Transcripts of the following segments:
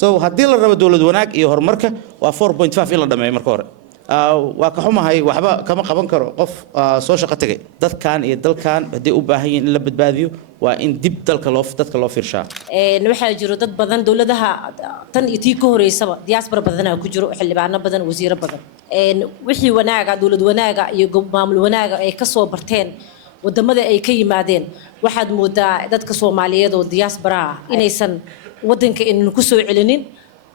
so haddii la rabo dowlad wanaag iyo horumarka waa 4.5 in la dhameeyo marka hore waa ka xumahay waxba kama qaban karo qof soo shaqo tagay dadkan iyo dalkan hadii u baahan yihiin in la badbaadiyo waa in dib dadka loo fiirshaa waxaa jiro dad badan dowladaha tan iyo tii ka horeysaba diaspora badan ku jiro xildhibaano badan wasiiro badan wixii wanaaga dowlad wanaaga iyo maamul wanaaga ay ka soo barteen wadamada ay ka yimaadeen waxaad moodaa dadka Soomaaliyeed oo diaspora inaysan wadanka in ku soo celinin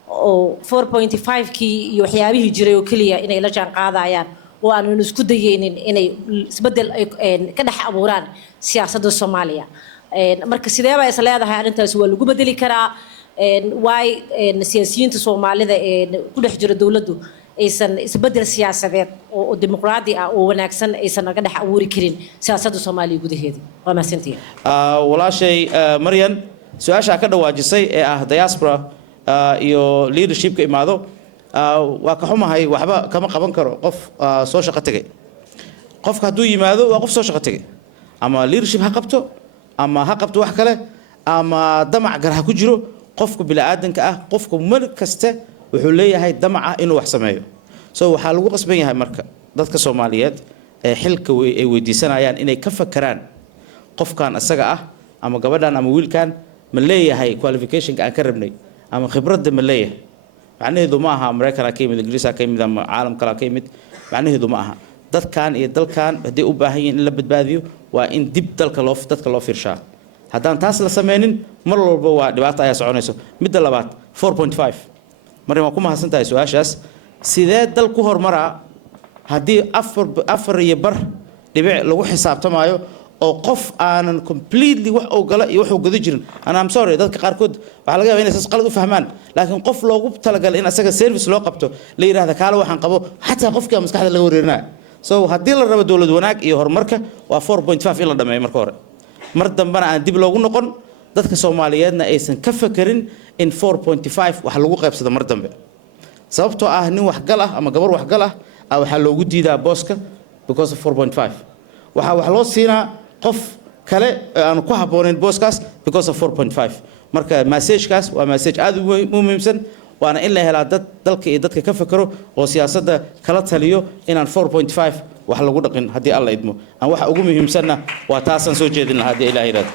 oo 4.5 kii iyo waxyaabihii jiray oo kaliya inay la jaan qaadayaan oo aan isku dayeenin inay isbedel ka dhex abuuraan siyaasadda Soomaaliya marka sideeba ay leedahay arintaas waa lagu bedeli karaa way siyaasiyiinta Soomaalida ku dhex jira dawladdu aysan isbedel siyaasadeed oo dimuqraadi ah oo wanaagsan aysan naga dhex abuuri karin siyaasadda Soomaaliya gudaheeda waa maasantii walaashay Maryan su'aasha ka dhawaajisay ee ah diaspora iyo leadership ka imaado waa ka xumahay waxba kama qaban karo qof soo shaqo tagay qofka haduu yimaado waa qof soo shaqo tagay ama leadership ha qabto ama ha qabto wax kale ama damac gar ha ku jiro qofka bilaadanka ah qofka mar kasta wuxuu leeyahay damac inuu wax sameeyo so waxa lagu qasban yahay marka dadka Soomaaliyeed ee xilka ay weydiisanayaan inay ka fakaraan qofkan asaga ah ama gabadhan ama wiilkan ma leeyahay qualification-ka aan ka rabnay ama khibradda ma leeyahay macnaheedu ma aha Mareykanka ka yimid Ingiriiska ka yimid ama caalam kale ka yimid macnaheedu ma aha dadkan iyo dalkan hadii u baahan yihiin in la badbaadiyo waa in dib dadka loo fiirshaa haddaan taas la sameynin mar walba waa dhibaato ay soconayso midda labaad 4.5 marna waa ku mahadsantahay su'aashaas sidee dal ku hormaraa haddii afar iyo bar dhibic lagu xisaabtamayo oo qof aanan completely wax oo gala iyo wax oo guda jirin I'm sorry dadka qaar kood waxa laga yaabaa inay si qalad u fahmaan laakiin qof loogu talagalay in asaga service loo qabto la yiraahdo kaala waxaan qabo xataa qofka maskaxda laga wareerinaa so haddii la rabo dowlad wanaag iyo horumarka waa 4.5 in la dhameeyo marka hore mar dambana aan dib loogu noqon dadka Soomaaliyeedna aysan ka fakirin in 4.5 wax lagu qaybsado mar dambe sababtoo ah nin wax gal ah ama gabar wax gal ah waxa loogu diidaa booska because of 4.5 waxa wax loo siinaa qof kale aan ku habooneen booskaas because of 4.5 marka message-kaas waa message aad u muhiimsan waana in la helaa dad dalka iyo dadka ka fakaro oo siyaasadda kala taliyo inaan 4.5 wax lagu dhaqin haddii alla idmo aan waxa ugu muhiimsanna waa taasan soo jeedin lahaa haddii Ilaahay raad